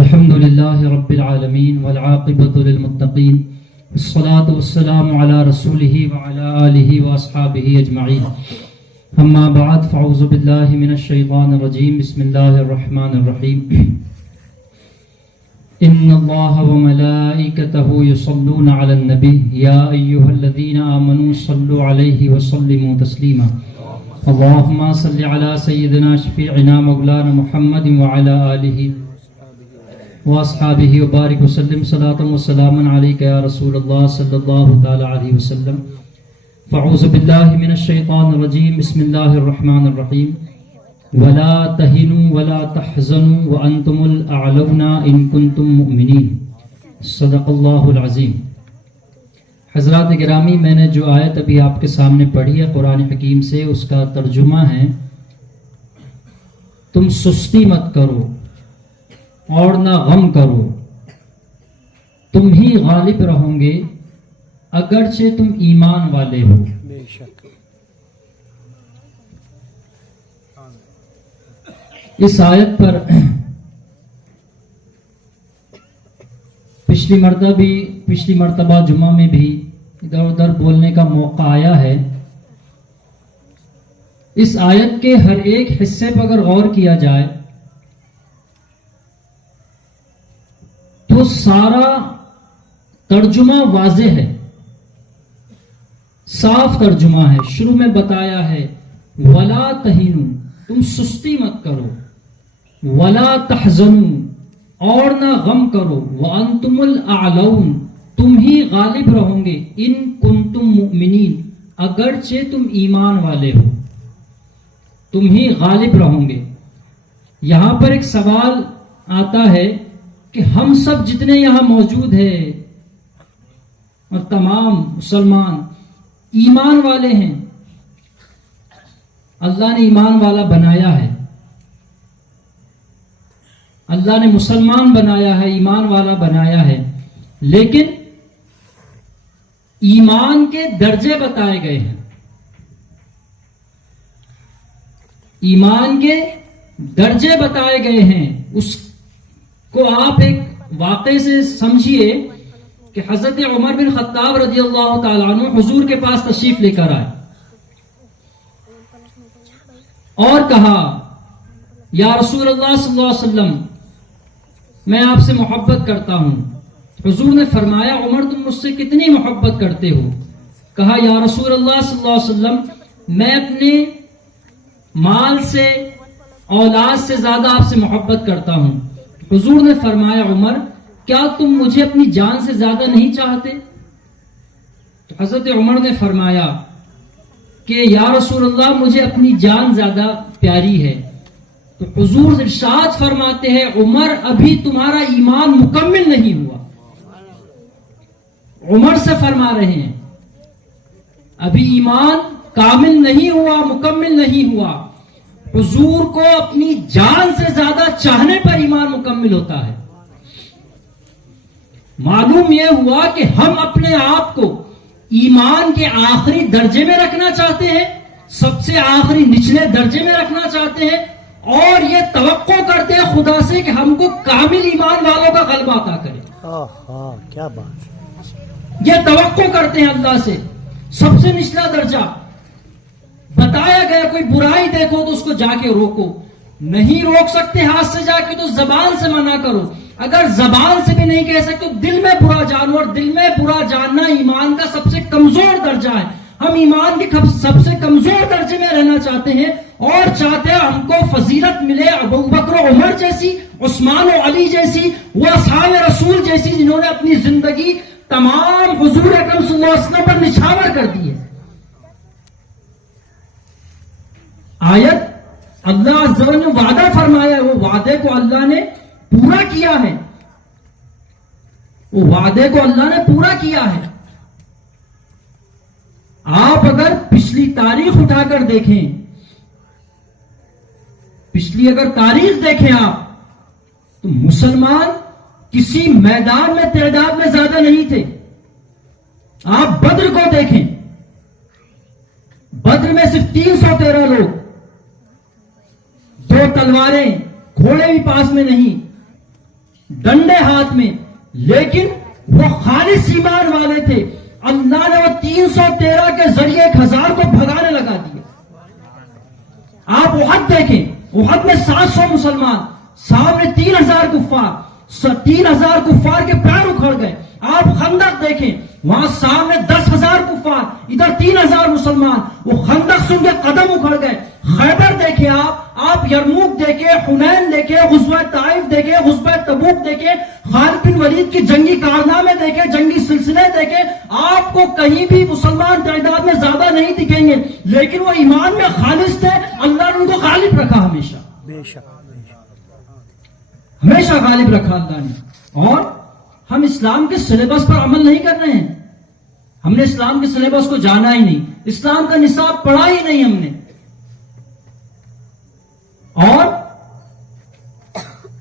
الحمد لله رب العالمين والعاقبة للمتقين والصلاة والسلام على رسوله وعلى آله وأصحابه أجمعين أما بعد فأعوذ بالله من الشيطان الرجيم بسم الله الرحمن الرحيم إن الله وملائكته يصلون على النبي يا أيها الذين آمنوا صلوا عليه وسلموا تسليما اللهم صل على سيدنا شفيعنا مولانا محمد وعلى آله واصحابہ وبارک وسلم صلاۃ وسلام علیک یا رسول اللہ صلی اللہ تعالی علیہ وسلم فاعوذ باللہ من الشیطان الرجیم بسم اللہ الرحمن الرحیم ولا تہنوا ولا تحزنوا وانتم الاعلون ان کنتم مؤمنین صدق اللہ العظیم۔ حضرات گرامی، میں نے جو آیت ابھی آپ کے سامنے پڑھی ہے قرآن حکیم سے، اس کا ترجمہ ہے تم سستی مت کرو اور نہ غم کرو، تم ہی غالب رہو گے اگرچہ تم ایمان والے ہو۔ بے شک اس آیت پر پچھلی مرتبہ جمعہ میں بھی ادھر ادھر بولنے کا موقع آیا ہے۔ اس آیت کے ہر ایک حصے پر اگر غور کیا جائے تو سارا ترجمہ واضح ہے، صاف ترجمہ ہے۔ شروع میں بتایا ہے ولا تہینوا، تم سستی مت کرو، ولا تحزنوا، اور نہ غم کرو، وانتم الاعلون، تم ہی غالب رہو گے، ان کنتم مؤمنین، اگرچہ تم ایمان والے ہو، تم ہی غالب رہو گے۔ یہاں پر ایک سوال آتا ہے کہ ہم سب جتنے یہاں موجود ہیں اور تمام مسلمان ایمان والے ہیں، اللہ نے ایمان والا بنایا ہے، اللہ نے مسلمان بنایا ہے، ایمان والا بنایا ہے، لیکن ایمان کے درجے بتائے گئے ہیں۔ ایمان کے درجے بتائے گئے ہیں۔ اس کو آپ ایک واقعے سے سمجھیے کہ حضرت عمر بن خطاب رضی اللہ تعالیٰ عنہ حضور کے پاس تشریف لے کر آئے اور کہا یا رسول اللہ صلی اللہ علیہ وسلم، میں آپ سے محبت کرتا ہوں۔ حضور نے فرمایا عمر تم مجھ سے کتنی محبت کرتے ہو؟ کہا یا رسول اللہ صلی اللہ علیہ وسلم میں اپنے مال سے، اولاد سے زیادہ آپ سے محبت کرتا ہوں۔ حضور نے فرمایا عمر کیا تم مجھے اپنی جان سے زیادہ نہیں چاہتے؟ تو حضرت عمر نے فرمایا کہ یا رسول اللہ مجھے اپنی جان زیادہ پیاری ہے۔ تو حضور ارشاد فرماتے ہیں عمر ابھی تمہارا ایمان مکمل نہیں ہوا۔ عمر سے فرما رہے ہیں ابھی ایمان کامل نہیں ہوا، مکمل نہیں ہوا۔ حضور کو اپنی جان سے زیادہ چاہنے پر ایمان مکمل ہوتا ہے۔ معلوم یہ ہوا کہ ہم اپنے آپ کو ایمان کے آخری درجے میں رکھنا چاہتے ہیں، سب سے آخری نچلے درجے میں رکھنا چاہتے ہیں، اور یہ توقع کرتے ہیں خدا سے کہ ہم کو کامل ایمان والوں کا غلبہ عطا کرے۔ کیا بات! یہ توقع کرتے ہیں اللہ سے۔ سب سے نچلا درجہ بتایا گیا کوئی برائی دیکھو تو اس کو جا کے روکو، نہیں روک سکتے ہاتھ سے جا کے تو زبان سے منع کرو، اگر زبان سے بھی نہیں کہہ سکتے تو دل میں برا جانو، اور دل میں برا جاننا ایمان کا سب سے کمزور درجہ ہے۔ ہم ایمان کے سب سے کمزور درجے میں رہنا چاہتے ہیں اور چاہتے ہیں ہم کو فضیلت ملے ابو بکر و عمر جیسی، عثمان و علی جیسی، وہ اصحاب رسول جیسی جنہوں نے اپنی زندگی تمام حضور اکرم صلی اللہ علیہ وسلم پر نچھاور کر دی ہے۔ آیت اللہ عز و جل نے وعدہ فرمایا ہے، وہ وعدے کو اللہ نے پورا کیا ہے، وہ وعدے کو اللہ نے پورا کیا ہے۔ آپ اگر پچھلی تاریخ اٹھا کر دیکھیں، پچھلی اگر تاریخ دیکھیں آپ، تو مسلمان کسی میدان میں تعداد میں زیادہ نہیں تھے۔ آپ بدر کو دیکھیں، بدر میں صرف 313 لوگ، 2 تلواریں، گھوڑے بھی پاس میں نہیں، ڈنڈے ہاتھ میں، لیکن وہ خالص ایمان والے تھے. اللہ نے وہ 313 کے ذریعے 1000 کو بھگانے لگا دیا. آپ احد دیکھیں، احد میں 700 مسلمان، سامنے 3000 کفار، 3000 کفار کے پیر اکھڑ گئے. آپ خندق دیکھیں، وہاں سامنے 10,000 کفار، ادھر 3000 مسلمان، وہ خندق سے ان کے قدم اکھڑ گئے. خیبر دیکھیں، آپ یرموک دیکھیں، حنین دیکھیں، غزوہ طائف دیکھیں، غزوہ تبوک دیکھیں، خالد بن ولید کی جنگی کارنامے دیکھیں، جنگی سلسلے دیکھیں. آپ کو کہیں بھی مسلمان تعداد میں زیادہ نہیں دکھیں گے، لیکن وہ ایمان میں خالص تھے. اللہ نے ان کو غالب رکھا، ہمیشہ بے شک ہمیشہ غالب رکھا اللہ نے. اور ہم اسلام کے سلیبس پر عمل نہیں کر رہے ہیں. ہم نے اسلام کے سلیبس کو جانا ہی نہیں، اسلام کا نصاب پڑھا ہی نہیں ہم نے. اور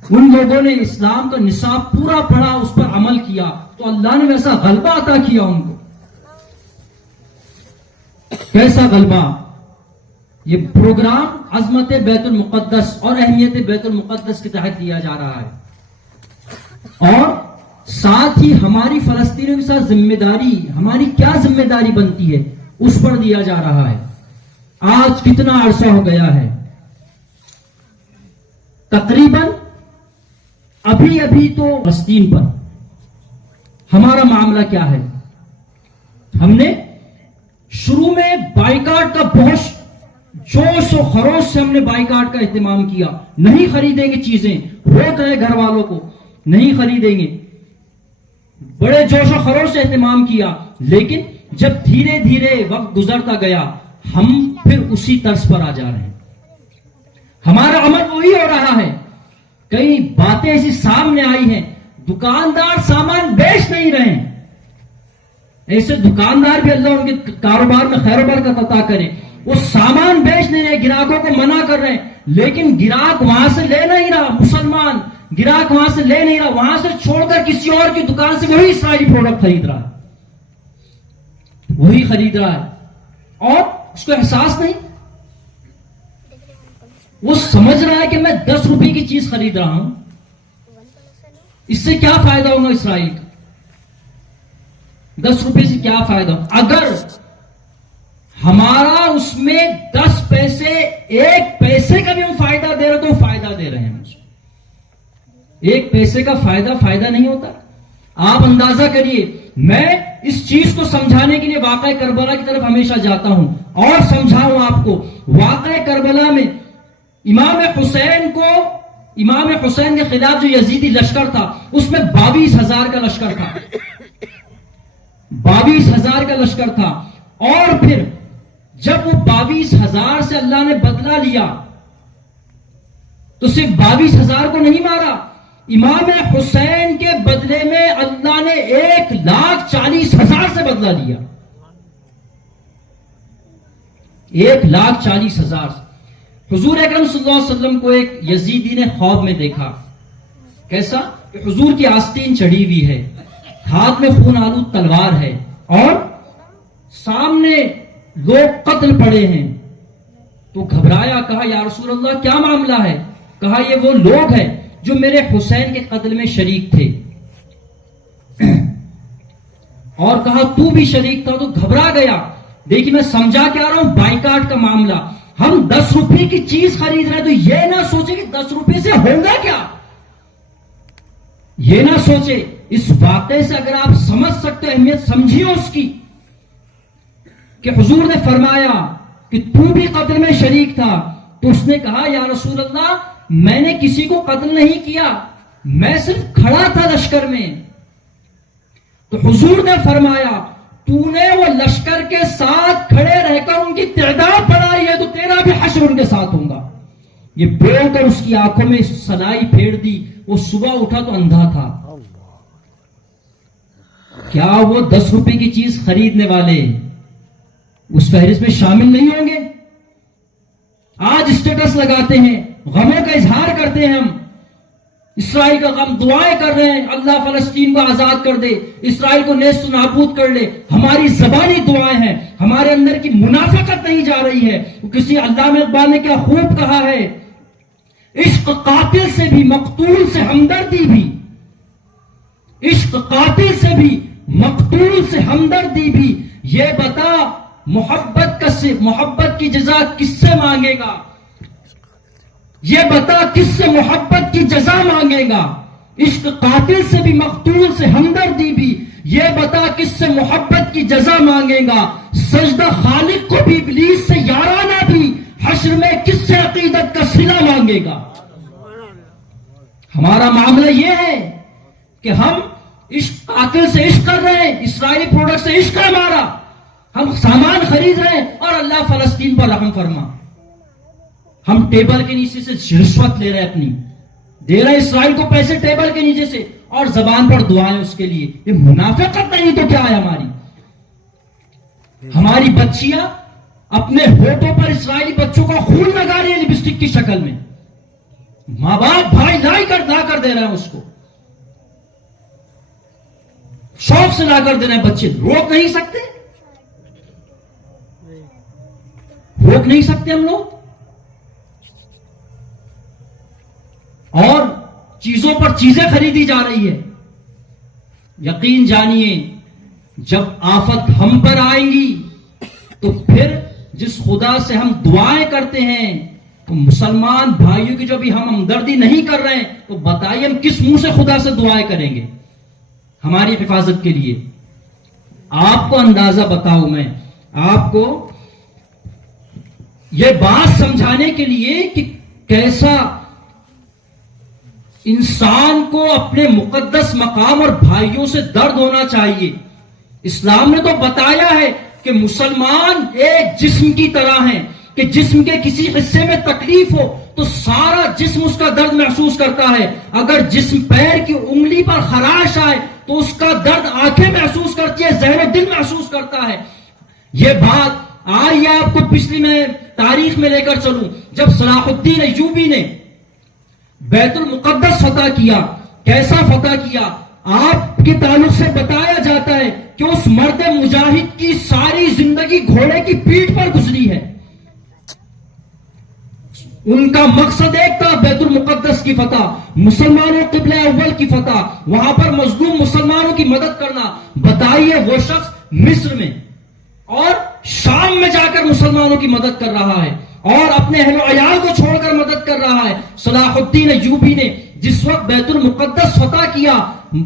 ان لوگوں نے اسلام کا نصاب پورا پڑھا، اس پر عمل کیا، تو اللہ نے ویسا غلبہ عطا کیا ان کو. کیسا غلبہ؟ یہ پروگرام عظمت بیت المقدس اور اہمیت بیت المقدس کے تحت دیا جا رہا ہے. اور ساتھ ہی ہماری فلسطینیوں کے ساتھ ذمہ داری، ہماری کیا ذمہ داری بنتی ہے، اس پر دیا جا رہا ہے. آج کتنا عرصہ ہو گیا ہے، تقریباً ابھی تو فلسطین پر ہمارا معاملہ کیا ہے. ہم نے شروع میں بائیکاٹ کا بہت جوش و خروش سے ہم نے بائیکاٹ کا اہتمام کیا. نہیں خریدیں گے چیزیں، روک رہے گھر والوں کو، نہیں خریدیں گے، بڑے جوش و خروش سے اہتمام کیا. لیکن جب دھیرے دھیرے وقت گزرتا گیا، ہم پھر اسی طرز پر آ جا رہے ہیں. ہمارا عمل وہی ہو رہا ہے. کئی باتیں ایسی سامنے آئی ہیں، دکاندار سامان بیچ نہیں رہے ہیں. ایسے دکاندار بھی اللہ ان کے کاروبار میں خیر و برکت عطا کرے. وہ سامان بیچ نہیں رہے، گراہکوں کو منع کر رہے ہیں، لیکن گراہک وہاں سے لے نہیں رہا. مسلمان گراہک وہاں سے لے نہیں رہا، وہاں سے چھوڑ کر کسی اور کی دکان سے وہی اسرائیلی پروڈکٹ خرید رہا ہے، وہی خرید رہا ہے. اور اس کو احساس نہیں، وہ سمجھ رہا ہے کہ میں 10 روپے کی چیز خرید رہا ہوں، اس سے کیا فائدہ ہوگا اسرائیل کا؟ 10 روپے سے کیا فائدہ ہوگا؟ اگر ہمارا اس میں 10 پیسے، 1 پیسے کا بھی ہم فائدہ دے رہے تو فائدہ دے رہے ہیں. 1 پیسے کا فائدہ نہیں ہوتا. آپ اندازہ کریے، میں اس چیز کو سمجھانے کے لیے واقعہ کربلا کی طرف ہمیشہ جاتا ہوں اور سمجھاؤں آپ کو. واقعہ کربلا میں امام حسین کے خلاف جو یزیدی لشکر تھا، اس میں 22,000 کا لشکر تھا، 22,000 کا لشکر تھا. اور پھر جب وہ 22,000 سے اللہ نے بدلہ لیا تو صرف 22,000 کو نہیں مارا، امام حسین کے بدلے میں اللہ نے 1,40,000 سے بدلہ لیا. 1,40,000. حضور اکرم صلی اللہ علیہ وسلم کو ایک یزیدی نے خواب میں دیکھا. کیسا؟ کہ حضور کی آستین چڑھی ہوئی ہے، ہاتھ میں خون آلود تلوار ہے، اور سامنے لوگ قتل پڑے ہیں. تو گھبرایا، کہا یا رسول اللہ کیا معاملہ ہے؟ کہا یہ وہ لوگ ہیں جو میرے حسین کے قتل میں شریک تھے. اور کہا تو بھی شریک تھا؟ تو گھبرا گیا. دیکھیے میں سمجھا کیا رہا ہوں، بائیکاٹ کا معاملہ. ہم 10 روپے کی چیز خرید رہے ہیں تو یہ نہ سوچے کہ 10 روپے سے ہوگا کیا، یہ نہ سوچے. اس واقعے سے اگر آپ سمجھ سکتے ہیں، اہمیت سمجھیے اس کی، کہ حضور نے فرمایا کہ تو بھی قتل میں شریک تھا. تو اس نے کہا یا رسول اللہ میں نے کسی کو قتل نہیں کیا، میں صرف کھڑا تھا لشکر میں. تو حضور نے فرمایا تو نے وہ لشکر کے ساتھ کھڑے رہ کر ان کی تعداد بڑھائی ہے تو تیرا بھی حشر ان کے ساتھ ہوگا. یہ بول کر اس کی آنکھوں میں سلائی پھیر دی. وہ صبح اٹھا تو اندھا تھا. کیا وہ 10 روپے کی چیز خریدنے والے اس فہرست میں شامل نہیں ہوں گے؟ آج اسٹیٹس لگاتے ہیں، غموں کا اظہار کرتے ہیں، ہم اسرائیل کا غم، دعائیں کر رہے ہیں اللہ فلسطین کو آزاد کر دے، اسرائیل کو نیست و نابود کر لے. ہماری زبانی دعائیں ہیں، ہمارے اندر کی منافقت نہیں جا رہی ہے. کسی علامہ اقبال نے کیا خوب کہا ہے، عشق قاتل سے بھی، مقتول سے ہمدردی بھی، عشق قاتل سے بھی مقتول سے ہمدردی بھی، یہ بتا محبت کی جزا کس سے مانگے گا؟ یہ بتا کس سے محبت کی جزا مانگے گا؟ عشق قاتل سے بھی مقتول سے ہمدردی بھی، یہ بتا کس سے محبت کی جزا مانگے گا؟ سجدہ خالق کو بھی ابلیس سے یارانہ بھی، حشر میں کس سے عقیدت کا صلہ مانگے گا؟ ہمارا معاملہ یہ ہے کہ ہم عشق قاتل سے عشق کر رہے ہیں، اسرائیلی پروڈکٹ سے عشق ہے ہمارا، ہم سامان خرید رہے ہیں، اور اللہ فلسطین پر رحم فرما، ہم ٹیبل کے نیچے سے رشوت لے رہے ہیں، اپنی دے رہے ہیں اسرائیل کو پیسے ٹیبل کے نیچے سے، اور زبان پر دعائیں اس کے لیے، یہ منافقت نہیں تو کیا ہے ہماری بچیاں اپنے ہونٹوں پر اسرائیلی بچوں کا خون لگا رہی ہے لپسٹک کی شکل میں، ماں باپ بھائی لا کر دے رہے ہیں، اس کو شوق سے لا کر دے رہے ہیں، بچے روک نہیں سکتے ہم لوگ، اور چیزوں پر چیزیں خریدی جا رہی ہے۔ یقین جانیے جب آفت ہم پر آئیں گی تو پھر جس خدا سے ہم دعائیں کرتے ہیں، تو مسلمان بھائیوں کی جو بھی ہم ہمدردی نہیں کر رہے ہیں، تو بتائیے ہم کس منہ سے خدا سے دعائیں کریں گے ہماری حفاظت کے لیے؟ آپ کو اندازہ بتاؤں میں آپ کو یہ بات سمجھانے کے لیے کہ کیسا انسان کو اپنے مقدس مقام اور بھائیوں سے درد ہونا چاہیے۔ اسلام نے تو بتایا ہے کہ مسلمان ایک جسم کی طرح ہیں، کہ جسم کے کسی حصے میں تکلیف ہو تو سارا جسم اس کا درد محسوس کرتا ہے، اگر جسم پیر کی انگلی پر خراش آئے تو اس کا درد آنکھیں محسوس کرتی ہے، ذہن و دل محسوس کرتا ہے۔ یہ بات آئیے آپ کو پچھلی میں تاریخ میں لے کر چلوں، جب صلاح الدین ایوبی نے بیت المقدس فتح کیا، کیسا فتح کیا؟ آپ کے تعلق سے بتایا جاتا ہے کہ اس مرد مجاہد کی ساری زندگی گھوڑے کی پیٹھ پر گزری ہے، ان کا مقصد ایک تھا، بیت المقدس کی فتح، مسلمانوں قبلہ اول کی فتح، وہاں پر مظلوم مسلمانوں کی مدد کرنا۔ بتائیے وہ شخص مصر میں اور شام میں جا کر مسلمانوں کی مدد کر رہا ہے، اور اپنے اہل و عیال کو چھوڑ کر مدد کر رہا ہے۔ صلاح الدین ایوبی نے جس وقت بیت المقدس فتح کیا،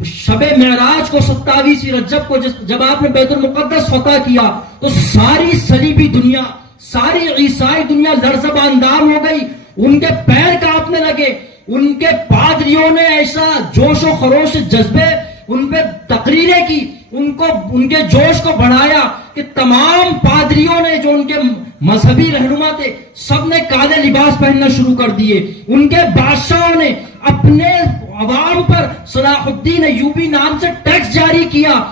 شب معراج کو 27 رجب کو جب آپ نے بیت المقدس فتح کیا، تو ساری صلیبی دنیا، ساری عیسائی دنیا لرزہ اندام ہو گئی، ان کے پیر کانپنے لگے، ان کے پادریوں نے ایسا جوش و خروش جذبے ان پہ تقریریں کی، ان کے جوش کو بڑھایا کہ تمام پادریوں نے جو ان کے مذہبی رہنما تھے، سب نے کالے لباس پہننا شروع کر دیے، ان کے بادشاہوں نے اپنے عوام پر صلاح الدین ایوبی نام سے ٹیکس جاری کیا۔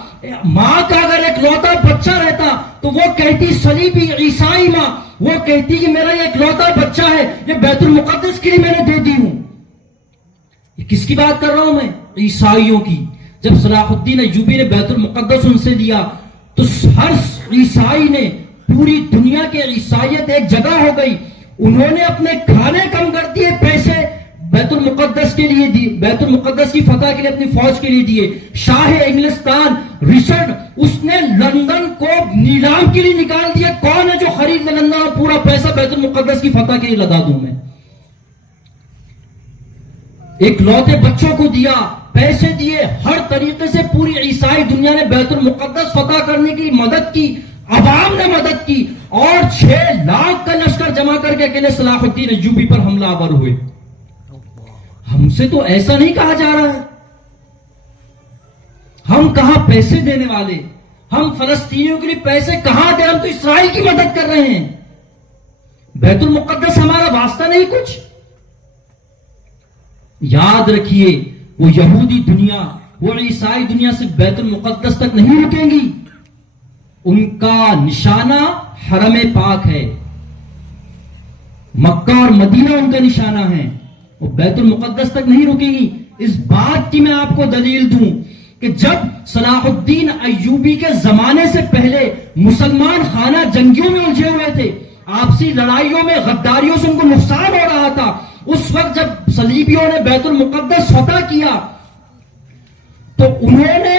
ماں کا اگر ایک لوتا بچہ رہتا تو وہ کہتی، صلیبی عیسائی ماں وہ کہتی کہ میرا یہ ایک لوتا بچہ ہے، یہ بیت المقدس کے لیے میں نے دے دی ہوں۔ یہ کس کی بات کر رہا ہوں میں؟ عیسائیوں کی۔ جب صلاح الدین ایوبی نے بیت المقدس ان سے لیا تو ہر عیسائی نے، پوری دنیا کے عیسائیت ایک جگہ ہو گئی، انہوں نے اپنے کھانے کم کر دیے، پیسے بیت المقدس کے لیے دیے، بیت المقدس کی فتح کے لیے اپنی فوج کے لیے دیے۔ شاہ انگلستان رچرڈ، اس نے لندن کو نیلام کے لیے نکال دیا، کون ہے جو خرید لے لندن، اور پورا پیسہ بیت المقدس کی فتح کے لیے لگا دوں میں۔ ایک لوتے بچوں کو دیا، پیسے دیے، ہر طریقے سے پوری عیسائی دنیا نے بیت المقدس فتح کرنے کی مدد کی، عوام نے مدد کی، اور 6 لاکھ کا لشکر جمع کر کے اکیلے صلاح الدین ایوبی پر حملہ آور ہوئے۔ ہم سے تو ایسا نہیں کہا جا رہا ہے، ہم کہاں پیسے دینے والے، ہم فلسطینیوں کے لیے پیسے کہاں دیں، ہم تو اسرائیل کی مدد کر رہے ہیں، بیت المقدس ہمارا واسطہ نہیں کچھ۔ یاد رکھیے وہ یہودی دنیا، وہ عیسائی دنیا سے بیت المقدس تک نہیں رکیں گی، ان کا نشانہ حرم پاک ہے، مکہ اور مدینہ ان کا نشانہ ہے، وہ بیت المقدس تک نہیں رکیں گی۔ اس بات کی میں آپ کو دلیل دوں کہ جب صلاح الدین ایوبی کے زمانے سے پہلے مسلمان خانہ جنگیوں میں الجھے ہوئے تھے، آپسی لڑائیوں میں غداریوں سے ان کو نقصان ہو رہا تھا، اس وقت جب صلیبیوں نے بیت المقدس فتح کیا تو انہوں نے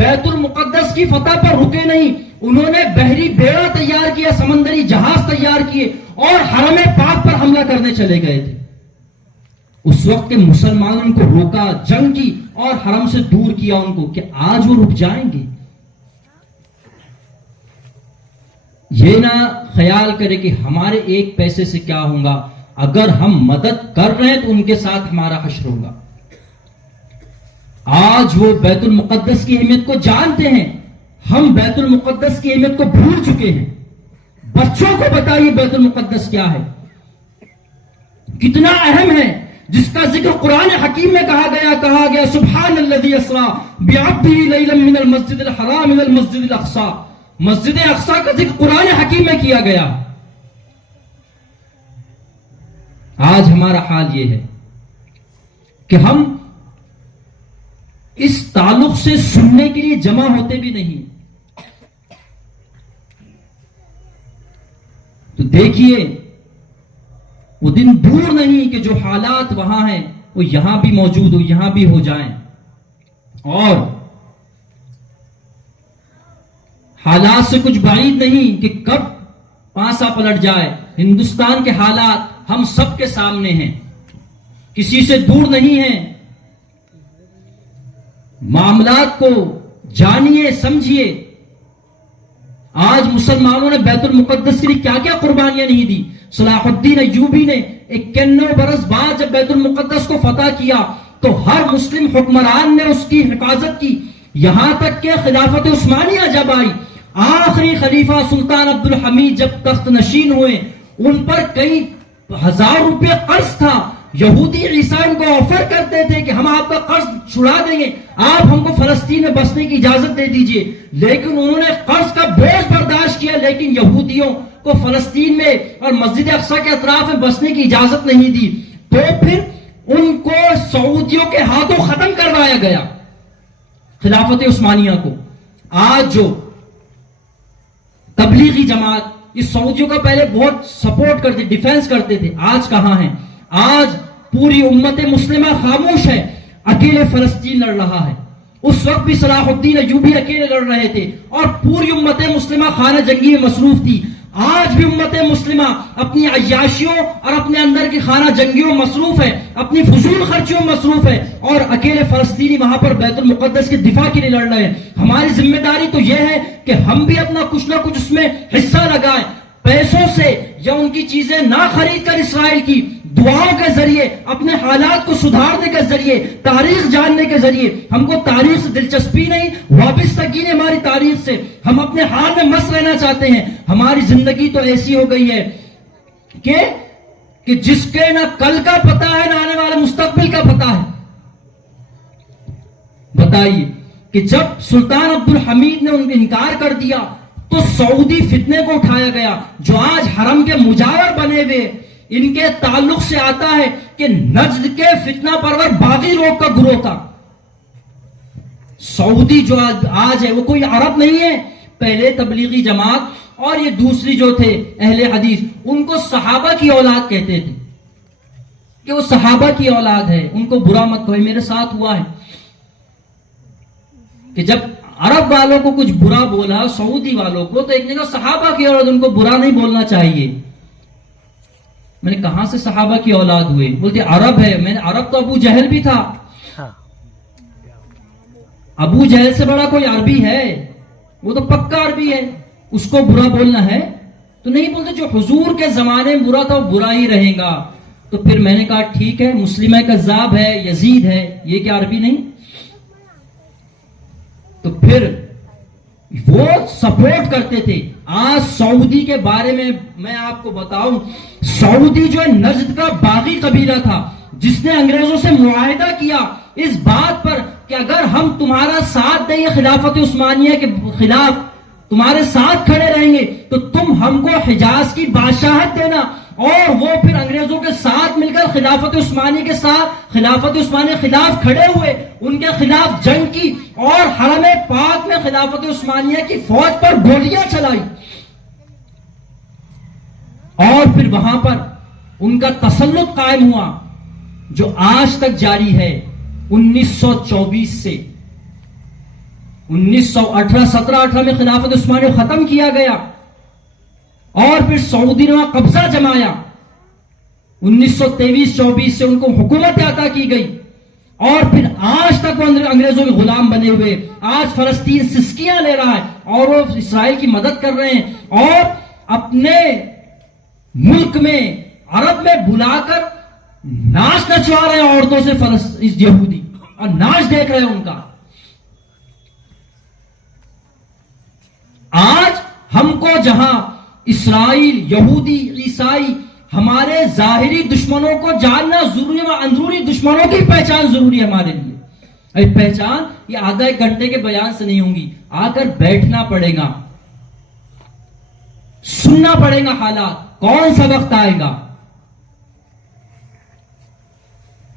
بیت المقدس کی فتح پر رکے نہیں، انہوں نے بحری بیڑا تیار کیا، سمندری جہاز تیار کیے اور حرم پاک پر حملہ کرنے چلے گئے تھے۔ اس وقت کے مسلمانوں ان کو روکا، جنگ کی اور حرم سے دور کیا ان کو، کہ آج وہ رک جائیں گے؟ یہ نہ خیال کرے کہ ہمارے ایک پیسے سے کیا ہوگا، اگر ہم مدد کر رہے ہیں تو ان کے ساتھ ہمارا حشر ہوگا۔ آج وہ بیت المقدس کی اہمیت کو جانتے ہیں، ہم بیت المقدس کی اہمیت کو بھول چکے ہیں۔ بچوں کو بتائیے بیت المقدس کیا ہے، کتنا اہم ہے، جس کا ذکر قرآن حکیم میں کہا گیا سبحان الذی اسری بعبدہ لیلا من المسجد الحرام الى المسجد الاقصی۔ مسجد اقصی کا ذکر قرآن حکیم میں کیا گیا۔ آج ہمارا حال یہ ہے کہ ہم اس تعلق سے سننے کے لیے جمع ہوتے بھی نہیں۔ تو دیکھیے وہ دن دور نہیں کہ جو حالات وہاں ہیں وہ یہاں بھی موجود ہو، یہاں بھی ہو جائیں، اور حالات سے کچھ بعید نہیں کہ کب پانسا پلٹ جائے۔ ہندوستان کے حالات ہم سب کے سامنے ہیں، کسی سے دور نہیں ہیں۔ معاملات کو جانیے، سمجھیے۔ آج مسلمانوں نے بیت المقدس کے لیے کیا کیا قربانیاں نہیں دی۔ صلاح الدین ایوبی نے 91 برس بعد جب بیت المقدس کو فتح کیا تو ہر مسلم حکمران نے اس کی حفاظت کی، یہاں تک کہ خلافت عثمانیہ جب آئی، آخری خلیفہ سلطان عبدالحمید جب تخت نشین ہوئے، ان پر کئی ہزار روپے قرض تھا۔ یہودی عیسائی کو آفر کرتے تھے کہ ہم آپ کا قرض چھڑا دیں گے، آپ ہم کو فلسطین میں بسنے کی اجازت دے دیجئے، لیکن انہوں نے قرض کا بوجھ برداشت کیا، لیکن یہودیوں کو فلسطین میں اور مسجد اقصی کے اطراف میں بسنے کی اجازت نہیں دی۔ تو پھر ان کو سعودیوں کے ہاتھوں ختم کروایا گیا، خلافت عثمانیہ کو۔ آج جو تبلیغی جماعت اس سعودیوں کا پہلے بہت سپورٹ کرتے، ڈیفینس کرتے تھے، آج کہاں ہیں؟ آج پوری امت مسلمہ خاموش ہے، اکیلے فلسطین لڑ رہا ہے۔ اس وقت بھی صلاح الدین ایوبی اکیلے لڑ رہے تھے اور پوری امت مسلمہ خانہ جنگی میں مصروف تھی۔ آج بھی امت مسلمہ اپنی عیاشیوں اور اپنے اندر کی خانہ جنگیوں میں مصروف ہے، اپنی فضول خرچیوں میں مصروف ہے، اور اکیلے فلسطینی وہاں پر بیت المقدس کے دفاع کے لیے لڑ رہے ہیں۔ ہماری ذمہ داری تو یہ ہے کہ ہم بھی اپنا کچھ نہ کچھ اس میں حصہ لگائیں، پیسوں سے یا ان کی چیزیں نہ خرید کر، اسرائیل کی دعاؤں کے ذریعے، اپنے حالات کو سدھارنے کے ذریعے، تاریخ جاننے کے ذریعے۔ ہم کو تاریخ سے دلچسپی نہیں، وابستگی نہیں ہماری تاریخ سے، ہم اپنے حال میں مست رہنا چاہتے ہیں۔ ہماری زندگی تو ایسی ہو گئی ہے کہ جس کے نہ کل کا پتہ ہے نہ آنے والے مستقبل کا پتہ ہے۔ بتائیے کہ جب سلطان عبدالحمید نے ان کا انکار کر دیا تو سعودی فتنے کو اٹھایا گیا، جو آج حرم کے مجاور بنے ہوئے، ان کے تعلق سے آتا ہے کہ نجد کے فتنہ پرور باغی لوگ کا گروہ تھا۔ سعودی جو آج ہے وہ کوئی عرب نہیں ہے، پہلے تبلیغی جماعت اور یہ دوسری جو تھے اہل حدیث، ان کو صحابہ کی اولاد کہتے تھے کہ وہ صحابہ کی اولاد ہے، ان کو برا مت کہو۔ میرے ساتھ ہوا ہے کہ جب عرب والوں کو کچھ برا بولا سعودی والوں کو، تو ایک نے کہا صحابہ کی اولاد، ان کو برا نہیں بولنا چاہیے۔ میں نے کہاں سے صحابہ کی اولاد ہوئے؟ بولتے عرب ہے۔ میں نے عرب تو ابو جہل بھی تھا، ابو جہل سے بڑا کوئی عربی ہے؟ وہ تو پکا عربی ہے، اس کو برا بولنا ہے؟ تو نہیں بولتے، جو حضور کے زمانے میں برا تھا وہ برا ہی رہے گا۔ تو پھر میں نے کہا ٹھیک ہے، مسلمہ کذاب ہے، یزید ہے، یہ کیا عربی نہیں؟ تو پھر وہ سپورٹ کرتے تھے۔ آج سعودی کے بارے میں آپ کو بتاؤں، سعودی جو ہے نجد کا باغی قبیلہ تھا، جس نے انگریزوں سے معاہدہ کیا اس بات پر کہ اگر ہم تمہارا ساتھ دیں گے، خلافت عثمانیہ کے خلاف تمہارے ساتھ کھڑے رہیں گے، تو تم ہم کو حجاز کی بادشاہت دینا۔ اور وہ پھر انگریزوں کے ساتھ مل کر خلافت عثمانیہ کے ساتھ، خلافت عثمانیہ کے خلاف کھڑے ہوئے، ان کے خلاف جنگ کی اور حرم پاک میں خلافت عثمانیہ کی فوج پر گولیاں چلائی، اور پھر وہاں پر ان کا تسلط قائم ہوا جو آج تک جاری ہے 1924 سے۔ 1718 میں خلافت عثمانیہ ختم کیا گیا اور پھر سعودی نے وہاں قبضہ جمایا. 1923-24 سے ان کو حکومت عطا کی گئی اور پھر آج تک وہ انگریزوں کے غلام بنے ہوئے. آج فلسطین سسکیاں لے رہا ہے اور وہ اسرائیل کی مدد کر رہے ہیں اور اپنے ملک میں عرب میں بلا کر ناچ نچوا رہے ہیں عورتوں سے اس یہودی اور ناچ دیکھ رہے ہیں ان کا. آج ہم کو جہاں اسرائیل، یہودی، عیسائی ہمارے ظاہری دشمنوں کو جاننا ضروری ہے، اندرونی دشمنوں کی پہچان ضروری ہے ہمارے لیے. پہچان یہ آدھا ایک گھنٹے کے بیان سے نہیں ہوں گی، آ کر بیٹھنا پڑے گا، سننا پڑے گا حالات. کون سا وقت آئے گا،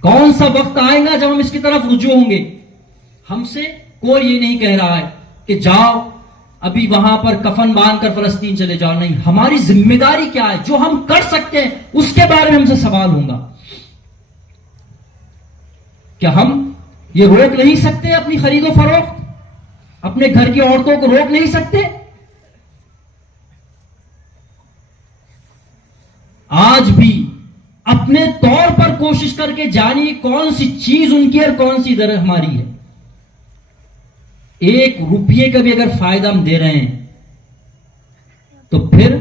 کون سا وقت آئے گا جب ہم اس کی طرف رجوع ہوں گے. ہم سے کوئی یہ نہیں کہہ رہا ہے کہ جاؤ ابھی وہاں پر کفن باندھ کر فلسطین چلے جاؤ. نہیں، ہماری ذمہ داری کیا ہے، جو ہم کر سکتے ہیں اس کے بارے میں ہم سے سوال ہوگا. کیا ہم یہ روک نہیں سکتے اپنی خرید و فروخت، اپنے گھر کی عورتوں کو روک نہیں سکتے؟ آج بھی اپنے طور پر کوشش کر کے جانیے کون سی چیز ان کی اور کون سی ادھر ہماری ہے. 1 روپیے کا بھی اگر فائدہ ہم دے رہے ہیں تو پھر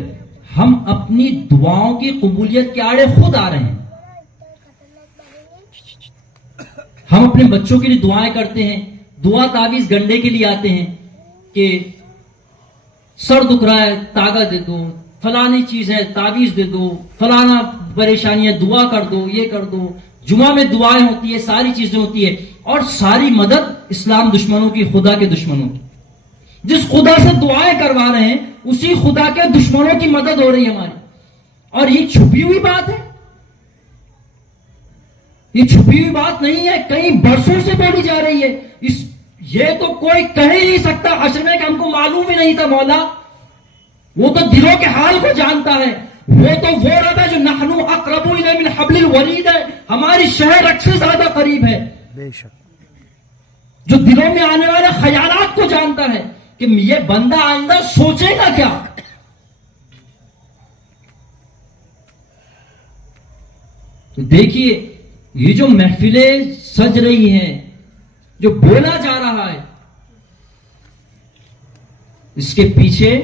ہم اپنی دعاؤں کی قبولیت کے آڑے خود آ رہے ہیں. ہم اپنے بچوں کے لیے دعائیں کرتے ہیں، دعا تعویذ گنڈے کے لیے آتے ہیں کہ سر دکھ رہا ہے تاگا دے دو، فلانی چیز ہے تعویذ دے دو، فلانا پریشانی ہے دعا کر دو، یہ کر دو. جمعہ میں دعائیں ہوتی ہے، ساری چیزیں ہوتی ہے اور ساری مدد اسلام دشمنوں کی، خدا کے دشمنوں کی. جس خدا سے دعائیں کروا رہے ہیں اسی خدا کے دشمنوں کی مدد ہو رہی ہے ہماری. اور یہ چھپی ہوئی بات ہے، یہ چھپی ہوئی بات نہیں ہے، کئی برسوں سے بولی جا رہی ہے. یہ تو کوئی کہہ ہی نہیں سکتا حشر میں کہ ہم کو معلوم ہی نہیں تھا. مولا وہ تو دلوں کے حال کو جانتا ہے. وہ تو وہ رب ہے جو نحنو اقرب الیہ من حبل الورید ہے، ہماری شہر رگ سے زیادہ قریب ہے، بے شک، جو دلوں میں آنے والے خیالات کو جانتا ہے کہ یہ بندہ آئندہ سوچے گا کیا. تو دیکھیے یہ جو محفلیں سج رہی ہیں، جو بولا جا رہا ہے، اس کے پیچھے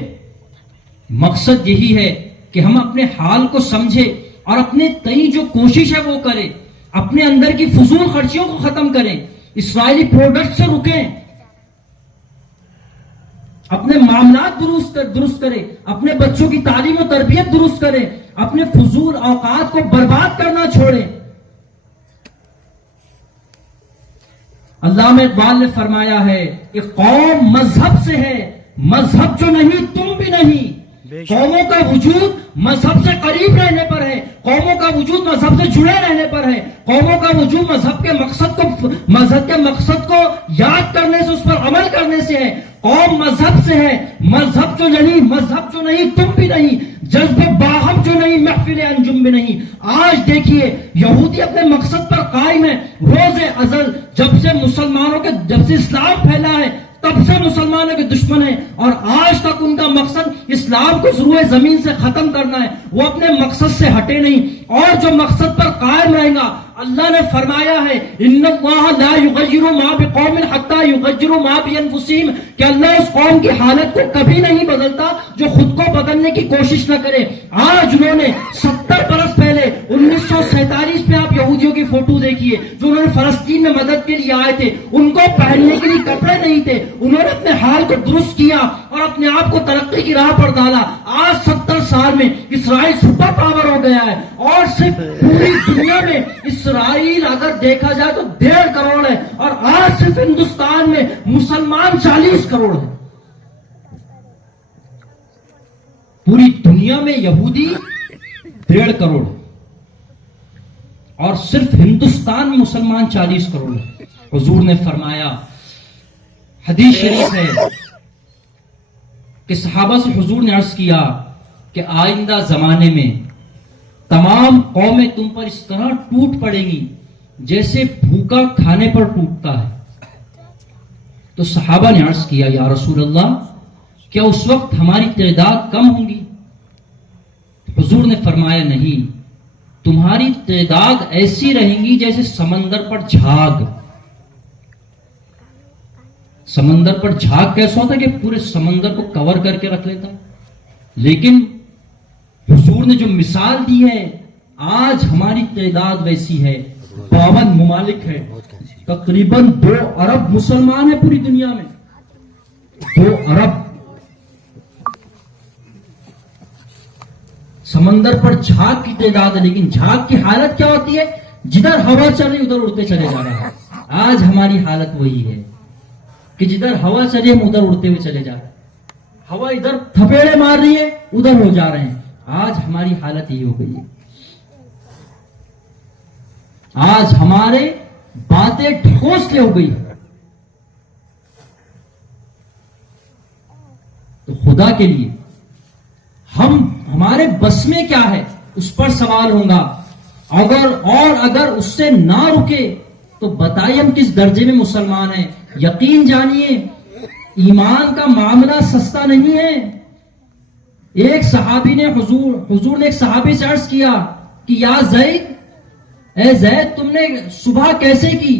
مقصد یہی ہے کہ ہم اپنے حال کو سمجھے اور اپنے تئیں جو کوشش ہے وہ کریں، اپنے اندر کی فضول خرچیوں کو ختم کریں، اسرائیلی پروڈکٹ سے رکیں، اپنے معاملات درست کریں، اپنے بچوں کی تعلیم و تربیت درست کریں، اپنے فضول اوقات کو برباد کرنا چھوڑیں. علامہ اقبال نے فرمایا ہے کہ قوم مذہب سے ہے، مذہب جو نہیں تم بھی نہیں. قوموں کا وجود مذہب سے قریب رہنے پر ہے، قوموں کا وجود مذہب سے جڑے رہنے پر ہے، قوموں کا وجود مذہب کے مقصد کو یاد کرنے سے، اس پر عمل کرنے سے ہے. قوم مذہب سے ہے، مذہب جو نہیں تم بھی نہیں، جذب باہم جو نہیں محفل انجم بھی نہیں. آج دیکھیے یہودی اپنے مقصد پر قائم ہے. روز ازل جب سے اسلام پھیلا ہے تب سے مسلمانوں کے دشمن ہیں اور آج تک ان کا مقصد اسلام کو ضرور زمین سے ختم کرنا ہے. وہ اپنے مقصد سے ہٹے نہیں اور جو مقصد پر قائم رہیں گا. اللہ نے فرمایا ہے ان اللہ لا یغیر ما بقوم حتی یغیروا ما بانفسہم، کہ اللہ اس قوم کی حالت کو کبھی نہیں بدلتا جو خود کو بدلنے کی کوشش نہ کرے. آج انہوں نے 70 برس پہلے 1947 میں آپ یہودیوں کی فوٹو دیکھیے جو انہوں نے فلسطین میں مدد کے لیے آئے تھے، ان کو پہننے کے لیے کپڑے نہیں تھے. انہوں نے اپنے حال کو درست کیا اور اپنے آپ کو ترقی کی راہ پر ڈالا. آج 70 سال میں اسرائیل سپر پاور ہو گیا ہے اور صرف پوری دنیا میں اسرائیل اگر دیکھا جائے تو 1.5 کروڑ ہے اور آج صرف ہندوستان میں مسلمان 40 کروڑ ہے. پوری دنیا میں یہودی 1.5 کروڑ اور صرف ہندوستان میں مسلمان 40 کروڑ ہے. حضور نے فرمایا، حدیث شریف ہے کہ صحابہ سے حضور نے عرض کیا کہ آئندہ زمانے میں تمام قومیں تم پر اس طرح ٹوٹ پڑیں گی جیسے بھوکا کھانے پر ٹوٹتا ہے. تو صحابہ نے عرض کیا یا رسول اللہ کیا اس وقت ہماری تعداد کم ہوں گی؟ حضور نے فرمایا نہیں، تمہاری تعداد ایسی رہیں گی جیسے سمندر پر جھاگ. سمندر پر جھاگ کیسا ہوتا ہے کہ پورے سمندر کو کور کر کے رکھ لیتا ہے، لیکن حضور نے جو مثال دی ہے آج ہماری تعداد ویسی ہے. 52 ممالک ہے، تقریباً 2 ارب مسلمان ہیں پوری دنیا میں. 2 ارب. سمندر پر جھاگ کی تعداد ہے، لیکن جھاگ کی حالت کیا ہوتی ہے؟ جدھر ہوا چل رہی ادھر اڑتے چلے جا رہے ہیں. آج ہماری حالت وہی ہے کہ جدھر ہوا چلی ہم ادھر اڑتے ہوئے چلے جا رہے ہیں. ہوا ادھر تھپیڑے مار رہی ہے ادھر ہو جا رہے ہیں. آج ہماری حالت یہ ہو گئی ہے. آج ہمارے باتیں ڈھکوسلے ہو گئی. تو خدا کے لیے ہمارے بس میں کیا ہے اس پر سوال ہوگا. اگر اس سے نہ رکے تو بتائیے ہم کس درجے میں مسلمان ہیں. یقین جانیے ایمان کا معاملہ سستا نہیں ہے. ایک صحابی نے حضور نے ایک صحابی سے عرض کیا کہ یا زید، اے زید تم نے صبح کیسے کی؟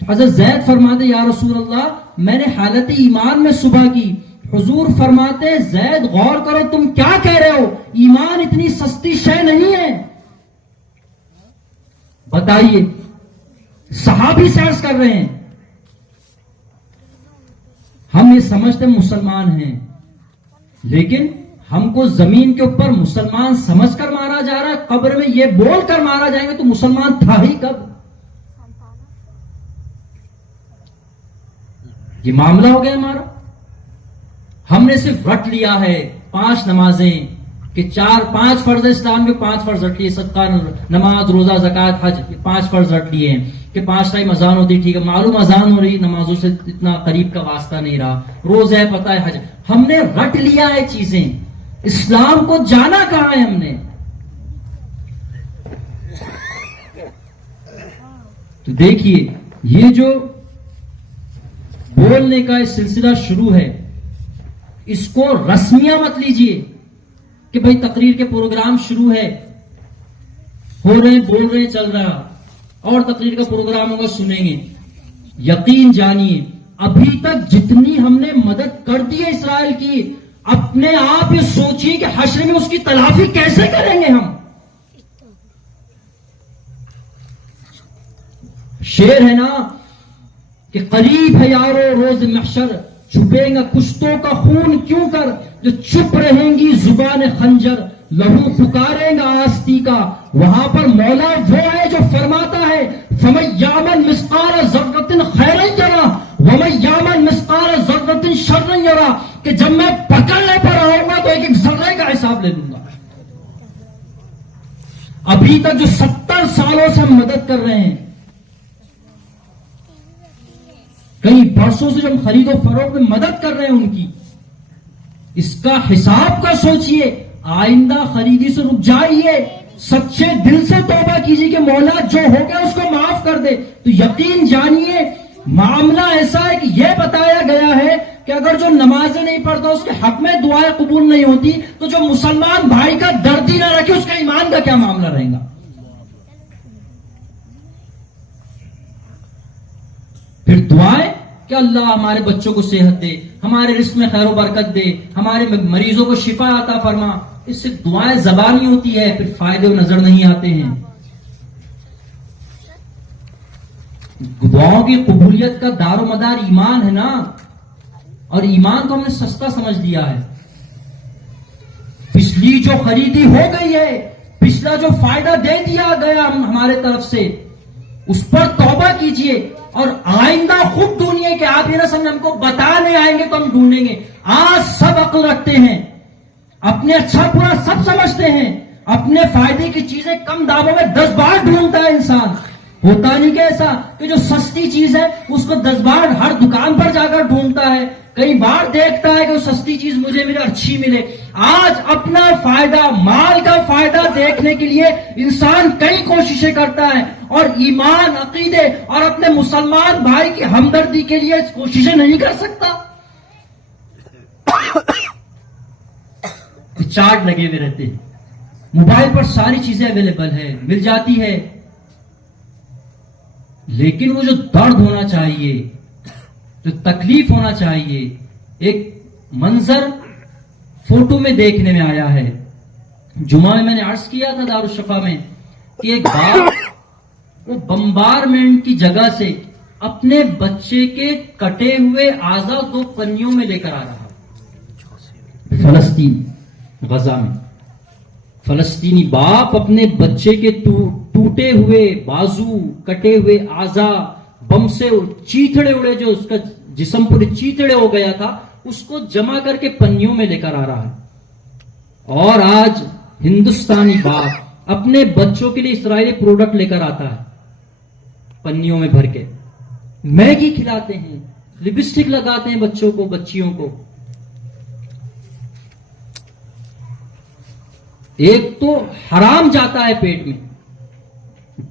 حضرت زید فرماتے یا رسول اللہ میں نے حالت ایمان میں صبح کی. حضور فرماتے زید غور کرو تم کیا کہہ رہے ہو، ایمان اتنی سستی شے نہیں ہے. بتائیے صحابی سے عرض کر رہے ہیں. ہم یہ سمجھتے مسلمان ہیں، لیکن ہم کو زمین کے اوپر مسلمان سمجھ کر مارا جا رہا ہے، قبر میں یہ بول کر مارا جائیں گے تو مسلمان تھا ہی کب. یہ معاملہ ہو گیا ہمارا. ہم نے صرف رٹ لیا ہے 5 نمازیں کہ 4-5 فرض اسلام کے 5 فرض رٹ لیے. صدقہ، نماز، روزہ، زکات، حج، 5 فرض رٹ لیے ہیں کہ 5 ٹائم اذان ہوتی. ٹھیک ہے، معلوم اذان ہو رہی، نمازوں سے اتنا قریب کا واسطہ نہیں رہا. روزہ ہے، پتہ ہے، حج. ہم نے رٹ لیا ہے چیزیں. اسلام کو جانا کہاں ہے ہم نے؟ تو دیکھیے یہ جو بولنے کا سلسلہ شروع ہے اس کو رسمیہ مت لیجئے کہ بھئی تقریر کے پروگرام شروع ہے، ہو رہے بول رہے چل رہا اور تقریر کا پروگرام ہوگا سنیں گے. یقین جانیے ابھی تک جتنی ہم نے مدد کر دی ہے اسرائیل کی، اپنے آپ یہ سوچیے کہ حشر میں اس کی تلافی کیسے کریں گے ہم. شعر ہے نا کہ قریب ہے یارو روز محشر، چھپے گا کشتوں کا خون کیوں کر، جو چپ رہیں گی زبان خنجر، لہو پکارے گا آستی کا. وہاں پر مولا وہ ہے جو فرماتا ہے فَمَن يَعْمَلْ مِثْقَالَ ذَرَّةٍ خَيْرًا يَرَهُ وَمَن يَعْمَلْ مِثْقَالَ ذَرَّةٍ شَرًّا يَرَهُ، کہ جب میں پکڑنے پر آؤں گا تو ایک ذرے کا حساب لے لوں گا. ابھی تک جو 70 سالوں سے ہم مدد کر رہے ہیں، کئی برسوں سے جو ہم خرید و فروخت میں مدد کر رہے ہیں ان کی، اس کا حساب کا سوچئے. آئندہ خریدی سے رک جائیے، سچے دل سے توبہ کیجیے کہ مولا جو ہو گیا اس کو معاف کر دے. تو یقین جانیے معاملہ ایسا ہے کہ یہ بتایا گیا ہے کہ اگر جو نمازیں نہیں پڑھتا اس کے حق میں دعائیں قبول نہیں ہوتی تو جو مسلمان بھائی کا درد ہی نہ رکھے اس کا ایمان کا کیا معاملہ رہے گا. پھر دعائیں کہ اللہ ہمارے بچوں کو صحت دے، ہمارے رزق میں خیر و برکت دے، ہمارے مریضوں کو شفا عطا فرما. اس سے دعائیں زبانی ہوتی ہے، پھر فائدے نظر نہیں آتے ہیں. دعاؤں کی قبولیت کا دار و مدار ایمان ہے نا، اور ایمان کو ہم نے سستا سمجھ لیا ہے. پچھلی جو خریدی ہو گئی ہے، پچھلا جو فائدہ دے دیا گیا ہمارے طرف سے، اس پر توبہ کیجئے اور آئندہ خود ڈھونڈیے کہ آپ یہ نہ سمجھ ہم کو بتانے آئیں گے تو ہم ڈھونڈیں گے. آج سب عقل رکھتے ہیں، اپنے اچھا برا سب سمجھتے ہیں، اپنے فائدے کی چیزیں کم داموں میں 10 بار ڈھونڈتا ہے انسان. ہوتا نہیں کہ ایسا کہ جو سستی چیز ہے اس کو 10 بار ہر دکان پر جا کر ڈھونڈتا ہے کئی بار دیکھتا ہے کہ وہ سستی چیز مجھے ملے، اچھی ملے. آج اپنا فائدہ، مال کا فائدہ دیکھنے کے لیے انسان کئی کوششیں کرتا ہے، اور ایمان، عقیدے اور اپنے مسلمان بھائی کی ہمدردی کے لیے کوششیں نہیں کر سکتا. چارٹ لگے ہوئے رہتے ہیں، موبائل پر ساری چیزیں اویلیبل ہے، مل جاتی ہے، لیکن وہ جو درد ہونا چاہیے، جو تکلیف ہونا چاہیے، ایک منظر فوٹو میں دیکھنے میں آیا ہے. جمعہ میں نے عرض کیا تھا دارالشفا میں کہ ایک باپ وہ بمبارمنٹ کی جگہ سے اپنے بچے کے کٹے ہوئے اعضاء 2 پنیوں میں لے کر آ رہا ہے. فلسطین، غزہ میں فلسطینی باپ اپنے بچے کے ٹوٹے ہوئے بازو، کٹے ہوئے اعضاء، بم سے چیتڑے اڑے، جو اس کا جسم پورے چیتڑے ہو گیا تھا، اس کو جمع کر کے پنیوں میں لے کر آ رہا ہے. اور آج ہندوستانی باپ اپنے بچوں کے لیے اسرائیلی پروڈکٹ لے کر آتا ہے پنیوں میں بھر کے، میگی کھلاتے ہیں، لپسٹک لگاتے ہیں بچوں کو، بچیوں کو. ایک تو حرام جاتا ہے پیٹ میں،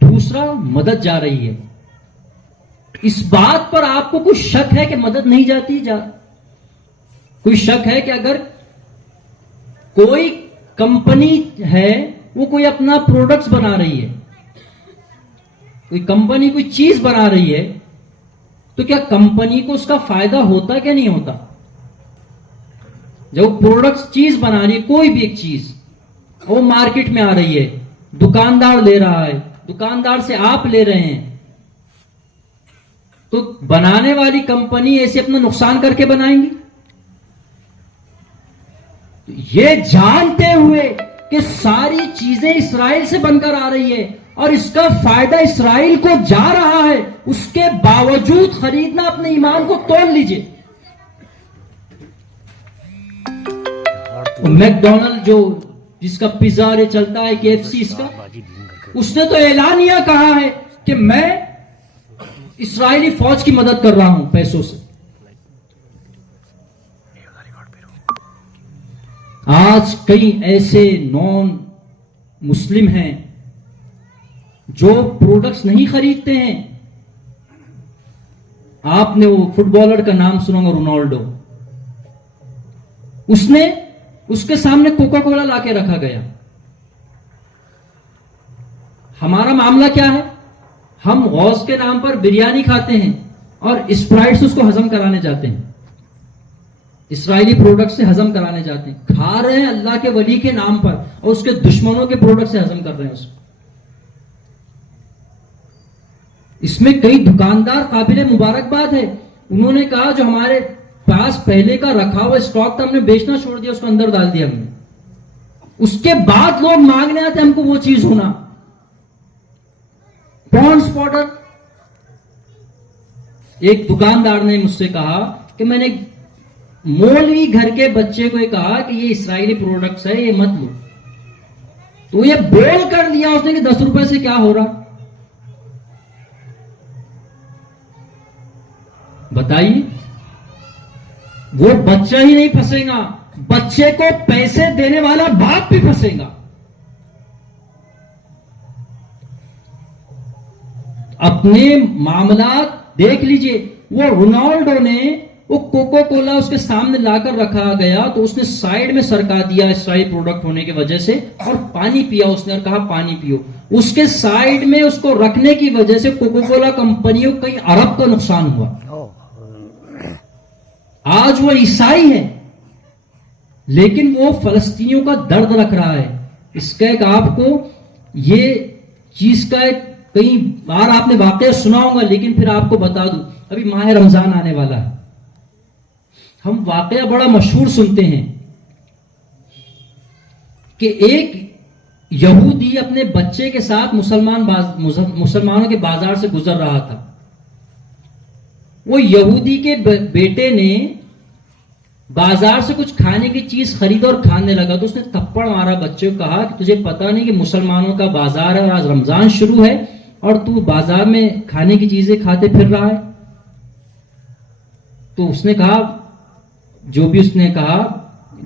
دوسرا مدد جا رہی ہے. اس بات پر آپ کو کوئی شک ہے کہ مدد نہیں جاتی؟ کوئی شک ہے کہ اگر کوئی کمپنی ہے، وہ کوئی اپنا پروڈکٹس بنا رہی ہے، کوئی کمپنی کوئی چیز بنا رہی ہے، تو کیا کمپنی کو اس کا فائدہ ہوتا کہ نہیں ہوتا؟ جب وہ پروڈکٹس چیز بنا رہی ہے، کوئی بھی ایک چیز، وہ مارکیٹ میں آ رہی ہے، دکاندار لے رہا ہے، دکاندار سے آپ لے رہے ہیں، تو بنانے والی کمپنی ایسے اپنا نقصان کر کے بنائیں گی؟ یہ جانتے ہوئے کہ ساری چیزیں اسرائیل سے بن کر آ رہی ہے اور اس کا فائدہ اسرائیل کو جا رہا ہے، اس کے باوجود خریدنا، اپنے ایمان کو تول لیجئے. میک ڈونلڈ جو جس کا پیزا یہ چلتا ہے، KFC، اس کا، اس نے تو اعلانیہ کہا ہے کہ میں اسرائیلی فوج کی مدد کر رہا ہوں پیسوں سے. آج کئی ایسے نان مسلم ہیں جو پروڈکٹس نہیں خریدتے ہیں. آپ نے وہ فٹ بالر کا نام سنا ہوگا، رونالڈو. اس کے سامنے کوکا کولا لا کے رکھا گیا. ہمارا معاملہ کیا ہے؟ ہم غوث کے نام پر بریانی کھاتے ہیں اور اسپرائٹ سے اس کو ہضم کرانے جاتے ہیں، اسرائیلی پروڈکٹ سے ہضم کرانے جاتے ہیں. کھا رہے ہیں اللہ کے ولی کے نام پر، اور اس کے دشمنوں کے پروڈکٹ سے ہضم کر رہے ہیں اس کو. اس میں کئی دکاندار قابل مبارکباد ہے. انہوں نے کہا جو ہمارے پاس پہلے کا رکھا ہوا اسٹاک تھا، ہم نے بیچنا چھوڑ دیا، اس کو اندر ڈال دیا ہم نے. اس کے بعد لوگ مانگنے آتے ہم کو وہ چیز ہونا. پونڈس پاؤڈر، ایک دکاندار نے مجھ سے کہا کہ میں نے مولوی گھر کے بچے کو یہ کہا کہ یہ اسرائیلی پروڈکٹس ہے، یہ مت لو، تو یہ بول کر لیا اس نے کہ 10 روپے سے کیا ہو رہا. بتائیے، وہ بچہ ہی نہیں پھنسے گا، بچے کو پیسے دینے والا باپ بھی پھنسے گا. اپنے معاملات دیکھ لیجئے. وہ رونالڈو نے وہ کوکو کولا اس کے سامنے لا کر رکھا گیا تو اس نے سائیڈ میں سرکا دیا اسرائیلی پروڈکٹ ہونے کی وجہ سے، اور پانی پیا اس نے اور کہا پانی پیو. اس کے سائیڈ میں اس کو رکھنے کی وجہ سے کوکو کولا کمپنی کو کئی ارب کا نقصان ہوا. آج وہ عیسائی ہے لیکن وہ فلسطینیوں کا درد رکھ رہا ہے. اس کا ایک آپ کو یہ چیز کا ایک کئی بار آپ نے واقعہ سنا ہوگا، لیکن پھر آپ کو بتا دوں، ابھی ماہ رمضان آنے والا ہے. ہم واقعہ بڑا مشہور سنتے ہیں کہ ایک یہودی اپنے بچے کے ساتھ مسلمانوں کے بازار سے گزر رہا تھا. وہ یہودی کے بیٹے نے بازار سے کچھ کھانے کی چیز خریدا اور کھانے لگا تو اس نے تھپڑ مارا بچے کو، کہا کہ تجھے پتا نہیں کہ مسلمانوں کا بازار ہے اور آج رمضان شروع ہے اور تو بازار میں کھانے کی چیزیں کھاتے پھر رہا ہے. تو اس نے کہا جو بھی اس نے کہا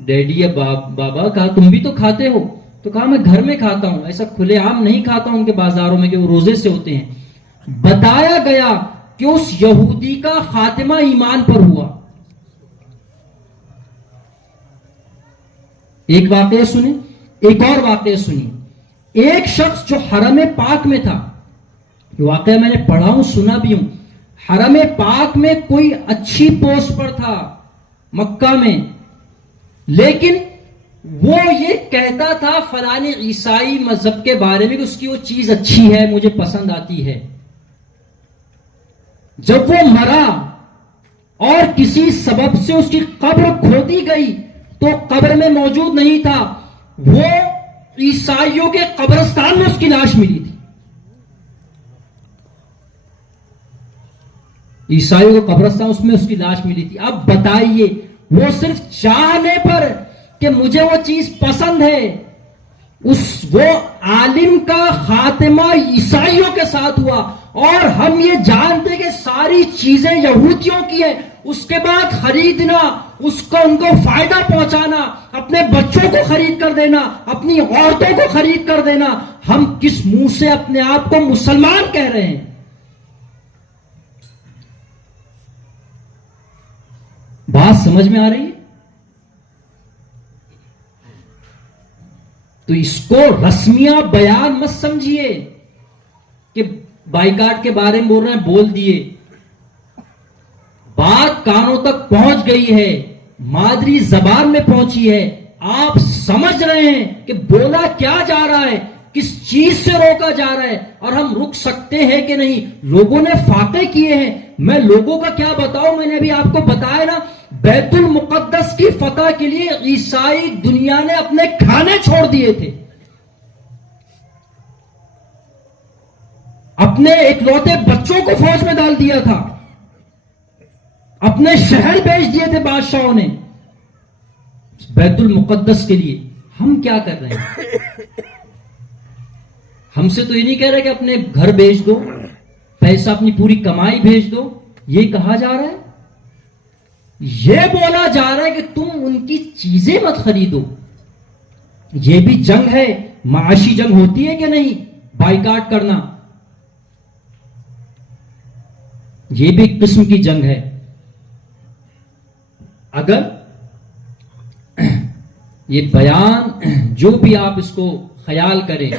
ڈیڈی یا بابا، کہا تم بھی تو کھاتے ہو؟ تو کہا میں گھر میں کھاتا ہوں، ایسا کھلے عام نہیں کھاتا ہوں ان کے بازاروں میں کہ وہ روزے سے ہوتے ہیں. بتایا گیا کہ اس یہودی کا خاتمہ ایمان پر ہوا. ایک واقعہ سنیں، ایک اور واقعہ سنیں. ایک شخص جو حرم پاک میں تھا، یہ واقعہ میں نے پڑھا ہوں، سنا بھی ہوں. حرم پاک میں کوئی اچھی پوسٹ پر تھا مکہ میں، لیکن وہ یہ کہتا تھا فلانی عیسائی مذہب کے بارے میں کہ اس کی وہ چیز اچھی ہے، مجھے پسند آتی ہے. جب وہ مرا اور کسی سبب سے اس کی قبر کھودی گئی تو قبر میں موجود نہیں تھا، وہ عیسائیوں کے قبرستان میں اس کی لاش ملی تھی. عیسائیوں کے قبرستان، اس میں اس کی لاش ملی تھی. اب بتائیے، وہ صرف چاہنے پر کہ مجھے وہ چیز پسند ہے، وہ عالم کا خاتمہ عیسائیوں کے ساتھ ہوا. اور ہم یہ جانتے کہ ساری چیزیں یہودیوں کی ہیں، اس کے بعد خریدنا، ان کو فائدہ پہنچانا، اپنے بچوں کو خرید کر دینا، اپنی عورتوں کو خرید کر دینا. ہم کس منہ سے اپنے آپ کو مسلمان کہہ رہے ہیں؟ بات سمجھ میں آ رہی ہے؟ تو اس کو رسمیہ بیان مت سمجھیے کہ بائیکاٹ کے بارے میں بول رہے ہیں، بول دیے. بات کانوں تک پہنچ گئی ہے، مادری زبان میں پہنچی ہے. آپ سمجھ رہے ہیں کہ بولا کیا جا رہا ہے، کس چیز سے روکا جا رہا ہے، اور ہم رک سکتے ہیں کہ نہیں. لوگوں نے فاقے کیے ہیں، میں لوگوں کا کیا بتاؤں. میں نے ابھی آپ کو بتایا نا، بیت المقدس کی فتح کے لیے عیسائی دنیا نے اپنے کھانے چھوڑ دیے تھے، اپنے اکلوتے بچوں کو فوج میں ڈال دیا تھا، اپنے شہر بیچ دیے تھے بادشاہوں نے بیت المقدس کے لیے. ہم کیا کر رہے ہیں؟ ہم سے تو یہ نہیں کہہ رہے کہ اپنے گھر بیچ دو، پیسہ اپنی پوری کمائی بھیج دو. یہ کہا جا رہا ہے، یہ بولا جا رہا ہے کہ تم ان کی چیزیں مت خریدو. یہ بھی جنگ ہے، معاشی جنگ ہوتی ہے کہ نہیں، بائیکاٹ کرنا، یہ بھی ایک قسم کی جنگ ہے. اگر یہ بیان جو بھی آپ اس کو خیال کریں،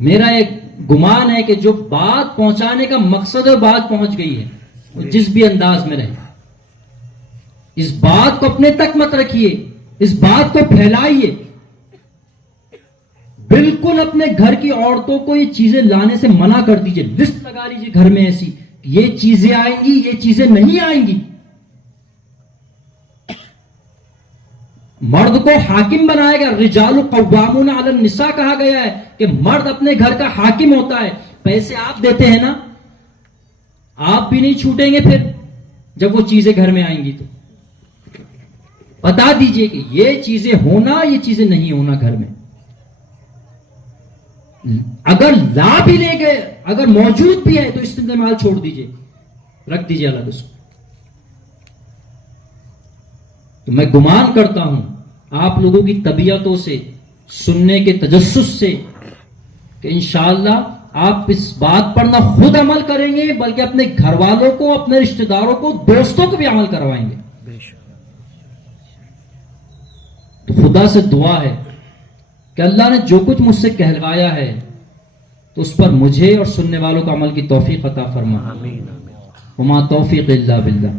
میرا ایک گمان ہے کہ جو بات پہنچانے کا مقصد ہے بات پہنچ گئی ہے، وہ جس بھی انداز میں رہے. اس بات کو اپنے تک مت رکھیے، اس بات کو پھیلائیے. بالکل اپنے گھر کی عورتوں کو یہ چیزیں لانے سے منع کر دیجئے. لسٹ لگا لیجئے گھر میں ایسی، یہ چیزیں آئیں گی، یہ چیزیں نہیں آئیں گی. مرد کو حاکم بنائے گا. رجال قوامون علی النساء کہا گیا ہے کہ مرد اپنے گھر کا حاکم ہوتا ہے. پیسے آپ دیتے ہیں نا، آپ بھی نہیں چھوٹیں گے پھر جب وہ چیزیں گھر میں آئیں گی. تو بتا دیجئے کہ یہ چیزیں ہونا، یہ چیزیں نہیں ہونا گھر میں. اگر لا بھی لے گئے، اگر موجود بھی ہے تو استعمال چھوڑ دیجئے، رکھ دیجئے الگ اس کو. تو میں گمان کرتا ہوں آپ لوگوں کی طبیعتوں سے، سننے کے تجسس سے، کہ انشاءاللہ آپ اس بات پر نہ خود عمل کریں گے بلکہ اپنے گھر والوں کو، اپنے رشتہ داروں کو، دوستوں کو بھی عمل کروائیں گے. تو خدا سے دعا ہے کہ اللہ نے جو کچھ مجھ سے کہلوایا ہے تو اس پر مجھے اور سننے والوں کو عمل کی توفیق عطا فرما. وما توفیق الا باللہ.